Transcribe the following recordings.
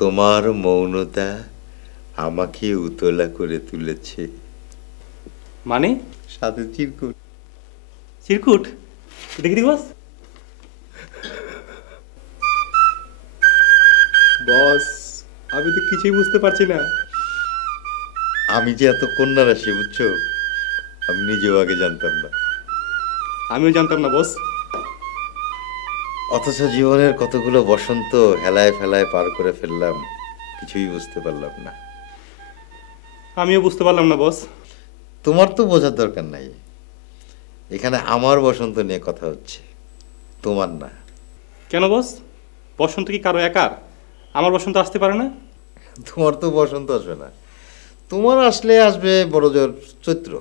তোমার মৌনতা আমাকে উতলা করে তুলেছে। মানে? সাথে চিরকুট। চিরকুট দেখি দি বস। বস আমি তো কিছুই বুঝতে পারছি না। আমি যে এত কন্যা রাশি বুঝছো, আমি নিজেও আগে জানতাম না। আমিও জানতাম না বস। অথচ জীবনের কতগুলো বসন্ত হেলায় ফেলায় পার করে ফেললাম, কিছুই বুঝতে পারলাম না। আমিও বুঝতে পারলাম না বস। তোমার তো বোঝার দরকার নাই, এখানে আমার বসন্ত নিয়ে কথা হচ্ছে, তোমার না। কেন বস? বসন্ত কি কারো একার? আমার বসন্ত আসতে পারে না? তোমার তো বসন্ত আসবে না, তোমার আসলে আসবে বড় জোর চৈত্র।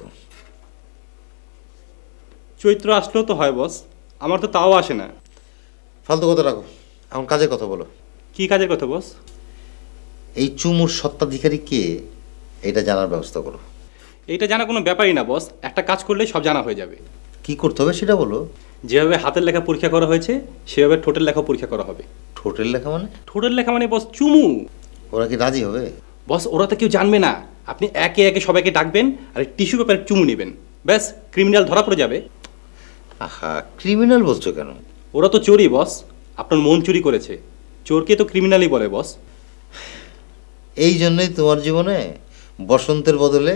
চৈত্র আসলেও তো হয় বস, আমার তো তাও আসে না। ফালতু কথা রাখো, এখন কাজের কথা বলো। কি কাজের কথা বস? এই চুমুর সত্ত্বাধিকারী কে এটা জানার ব্যবস্থা করো। এইটা জানা কোনো ব্যাপারই না বস, একটা কাজ করলেই সব জানা হয়ে যাবে। কি করতে হবে সেটা বলো। যেভাবে হাতের লেখা পরীক্ষা করা হয়েছে সেভাবে ঠোঁটের লেখা পরীক্ষা করা হবে। ঠোঁটের লেখা মানে? ঠোঁটের লেখা মানে বস চুমু। ওরা কি রাজি হবে? বস ওরা তো কেউ জানবে না, আপনি একে একে সবাইকে ডাকবেন আর টিস্যু পেপারে চুমু নেবেন, ব্যাস ক্রিমিনাল ধরা পড়ে যাবে। আহা, ক্রিমিনাল বলছো কেন? ওরা তো চোরই বস, আপনার মন চুরি করেছে, চোরকে তো ক্রিমিনালই বলে বস। এই জন্যই তোমার জীবনে বসন্তের বদলে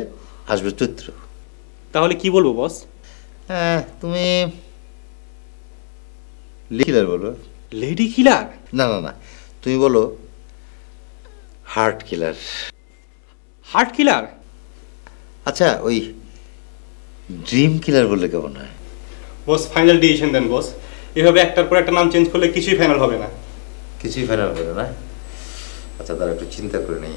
আসবে চৈত্র। তাহলে কি বলবো বস? হ্যাঁ, তুমি কিলার বলো। Lady killer? না না না, তুমি বলো হার্ট কিলার। হার্ট কিলার? আচ্ছা, ওই ড্রিম কিলার বললে কেমন হয়? বস ফাইনাল ডিসিশন দেন বস, এভাবে একটার পর একটা নাম চেঞ্জ করলে কিছুই ফাইনাল হবে না। কিছুই ফাইনাল হবে না? আচ্ছা, তারা একটু চিন্তা করে নেই।